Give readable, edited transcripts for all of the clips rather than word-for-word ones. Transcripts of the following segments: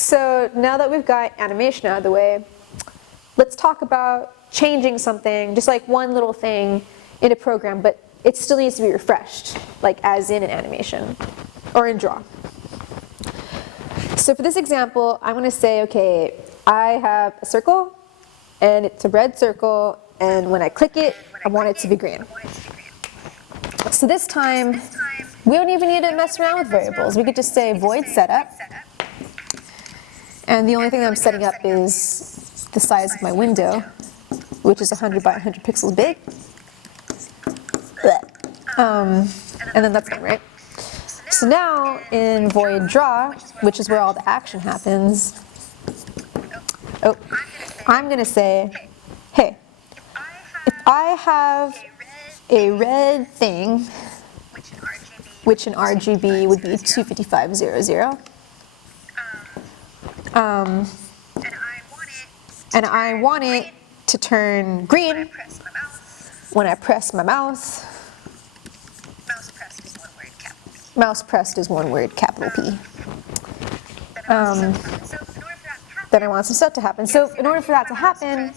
So now that we've got animation out of the way, let's talk about changing something, just like one little thing in a program, but it still needs to be refreshed, like as in an animation or in Draw. So for this example, I'm going to say, okay, I have a circle and it's a red circle, and when I click it, I want it to be green. So this time, we don't even need to mess around with variables. We could just say void setup. And the only thing that I'm setting up is the size of my window, which is 100 by 100 pixels big. And then that's done, right? So now in void draw, which is where all the action happens, I'm going to say, hey, if I have a red thing, which in RGB would be 25500, and I want it to turn green when I press my mouse. Mouse pressed is one word, capital P. Then I want some stuff to happen. So in order for that to happen,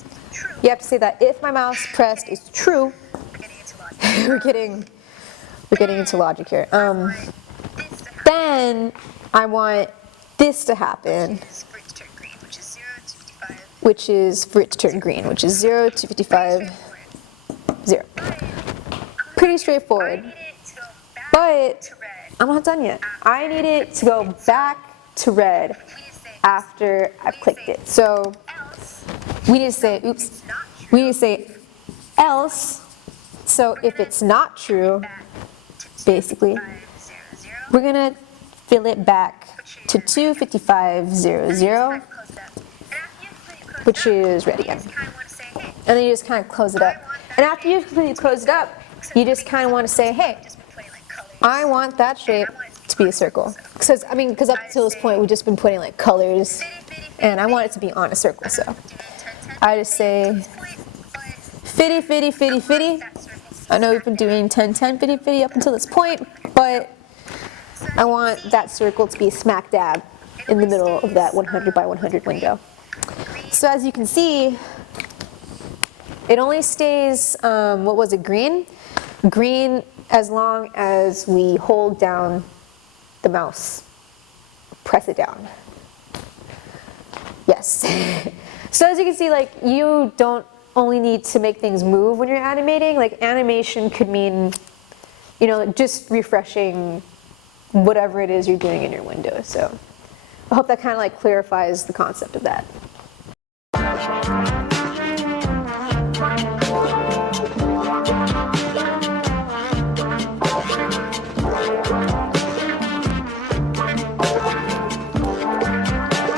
you have to say that if my mouse pressed is true, we're getting into logic here. Then I want this to happen, which is for it to turn green, which is 0 to 55, 0. Pretty straightforward. But I'm not done yet. I need it to go back to red after I've clicked it. So we need to say, we need to say else. So if it's not true, basically, we're going to fill it back to 25500, which is red again. And then you just kind of close it up. And after you've completely closed it up, you just kind of want to say, hey, I want that shape to be a circle. Because up until this point, we've just been putting like colors, and I want it to be on a circle. So I just say fitty, fitty, fitty, fitty. I know we've been doing 10, 10, fitty, fitty up until this point, but I want that circle to be smack dab in the middle of that 100 by 100 window. So as you can see, it only stays, what was it, green? Green as long as we hold down the mouse, press it down. Yes. So as you can see, like, you don't only need to make things move when you're animating. Like, animation could mean, you know, just refreshing whatever it is you're doing in your window. So I hope that kind of like clarifies the concept of that.